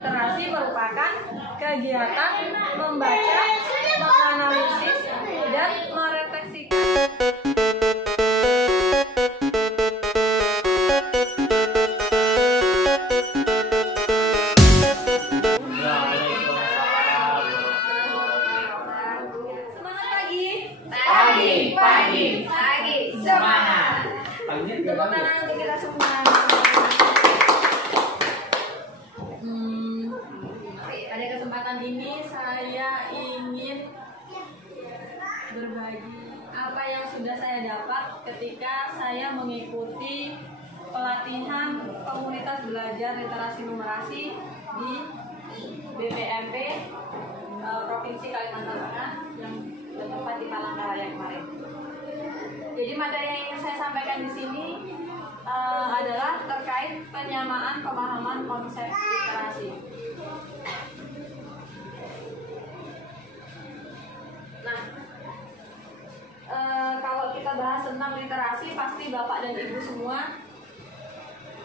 Literasi merupakan kegiatan membaca, menganalisis, dan merefleksikan. Semangat pagi. Pagi. Semangat. Tepuk tangan untuk kita semua. Pada kesempatan ini saya ingin berbagi apa yang sudah saya dapat ketika saya mengikuti pelatihan komunitas belajar literasi numerasi di BPMP Provinsi Kalimantan Tengah yang bertempat di Palangkaraya kemarin. Jadi materi yang ingin saya sampaikan di sini adalah terkait penyamaan pemahaman konsep literasi. Nah, kalau kita bahas tentang literasi, pasti Bapak dan Ibu semua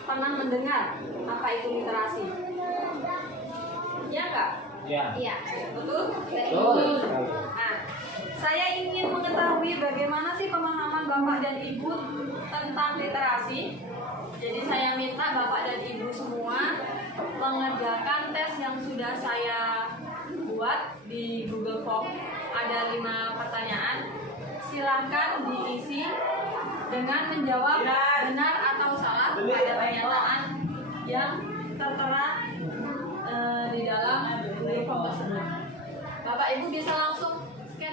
pernah mendengar apa itu literasi. Iya nggak? Iya. Betul? Betul. Nah, saya ingin mengetahui bagaimana sih pemahaman Bapak dan Ibu tentang literasi. Jadi saya minta Bapak dan Ibu semua mengerjakan tes yang sudah saya buat di Google Form. Ada 5 pertanyaan. Silakan diisi dengan menjawab benar atau salah pada pernyataan yang tertera di dalam Google Form tersebut. Bapak Ibu bisa langsung scan.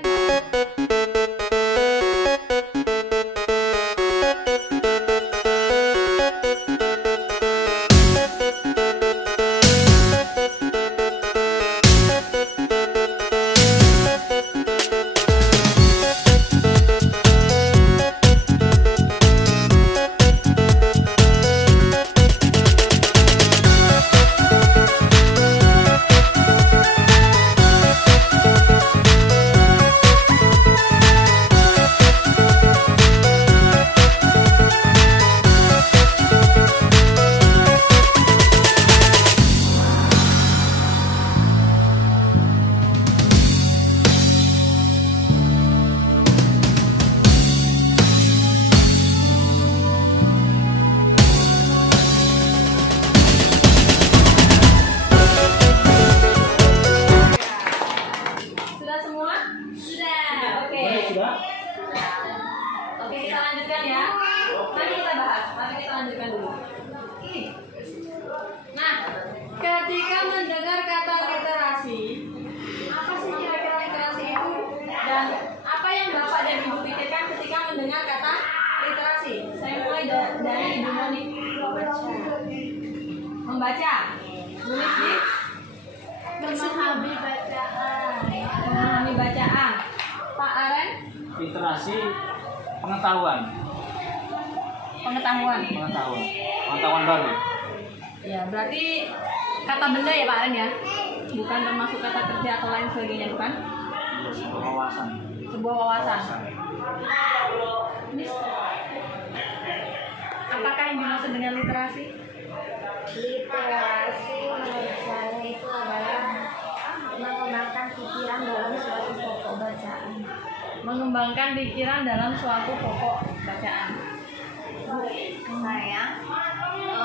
Oke, kita lanjutkan ya. Nanti kita bahas. Nanti kita lanjutkan dulu. Nah, ketika mendengar kata literasi, apa sih kira-kira literasi itu? Dan apa yang Bapak dan Ibu pikirkan ketika mendengar kata literasi? Saya mulai dari Ibu Moni. Membaca. Nulis di Memahami bacaan. memahami bacaan. Pak Aren? Literasi pengetahuan baru. Ya, berarti kata benda ya Pak Aren ya? Bukan termasuk kata kerja atau lain sebagainya, bukan? Iya, sebuah wawasan. Sebuah wawasan. Apakah yang dimaksud dengan literasi? Literasi menurut saya itu adalah mengembangkan pikiran dalam suatu pokok bacaan. Mengembangkan pikiran dalam suatu pokok bacaan. Saya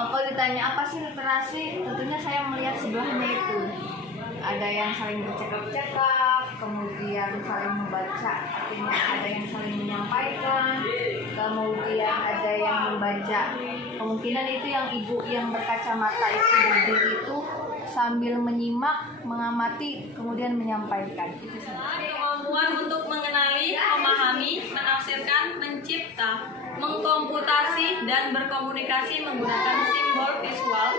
kalau ditanya apa sih literasi, tentunya saya melihat sebelahnya itu ada yang saling bercakap-cakap, kemudian saling membaca, artinya ada yang saling menyampaikan, kemudian ada yang membaca. Kemungkinan itu yang ibu yang berkacamata itu berdiri itu sambil menyimak, mengamati, kemudian menyampaikan. Itu saja. Kemampuan untuk mengenali, memahami, menafsirkan, mencipta, mengkomputasi, dan berkomunikasi menggunakan simbol visual,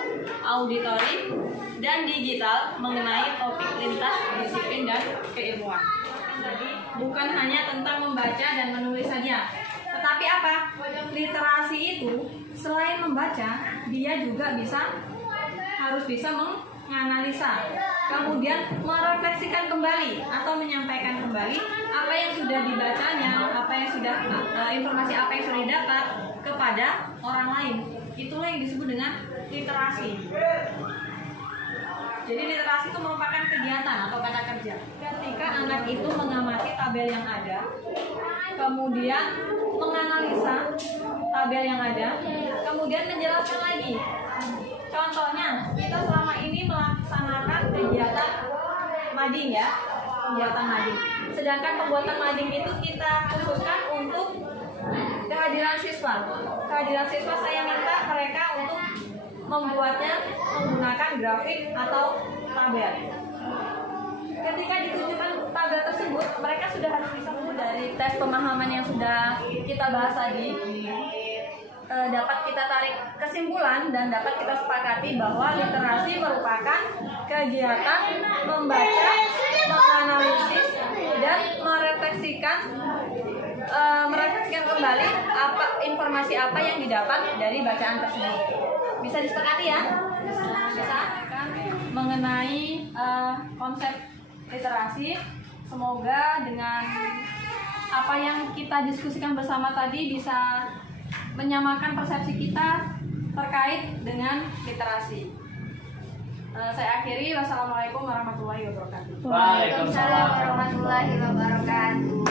auditori, dan digital mengenai topik lintas disiplin dan keilmuan. Jadi bukan hanya tentang membaca dan menulis saja, tetapi apa? Literasi itu selain membaca, dia juga harus bisa menganalisa, kemudian merefleksikan kembali atau menyampaikan kembali apa yang sudah dibacanya, informasi apa yang sudah didapat kepada orang lain. Itulah yang disebut dengan literasi. Jadi literasi itu merupakan kegiatan atau kata kerja. Ketika anak itu mengamati tabel yang ada, kemudian menganalisa tabel yang ada, kemudian menjelaskan lagi. Contohnya, kita selama ini melaksanakan kegiatan mading ya, kegiatan mading. Sedangkan pembuatan mading itu kita khususkan untuk kehadiran siswa. Kehadiran siswa saya minta mereka untuk membuatnya menggunakan grafik atau tabel. Ketika ditunjukkan tabel tersebut, mereka sudah harus bisa dari tes pemahaman yang sudah kita bahas tadi. Dapat kita tarik kesimpulan dan dapat kita sepakati bahwa literasi merupakan kegiatan membaca, menganalisis, dan merefleksikan kembali informasi apa yang didapat dari bacaan tersebut. Bisa disepakati ya? Bisa kan mengenai konsep literasi. Semoga dengan apa yang kita diskusikan bersama tadi bisa menyamakan persepsi kita terkait dengan literasi. Saya akhiri. Wassalamualaikum warahmatullahi wabarakatuh. Waalaikumsalam warahmatullahi wabarakatuh.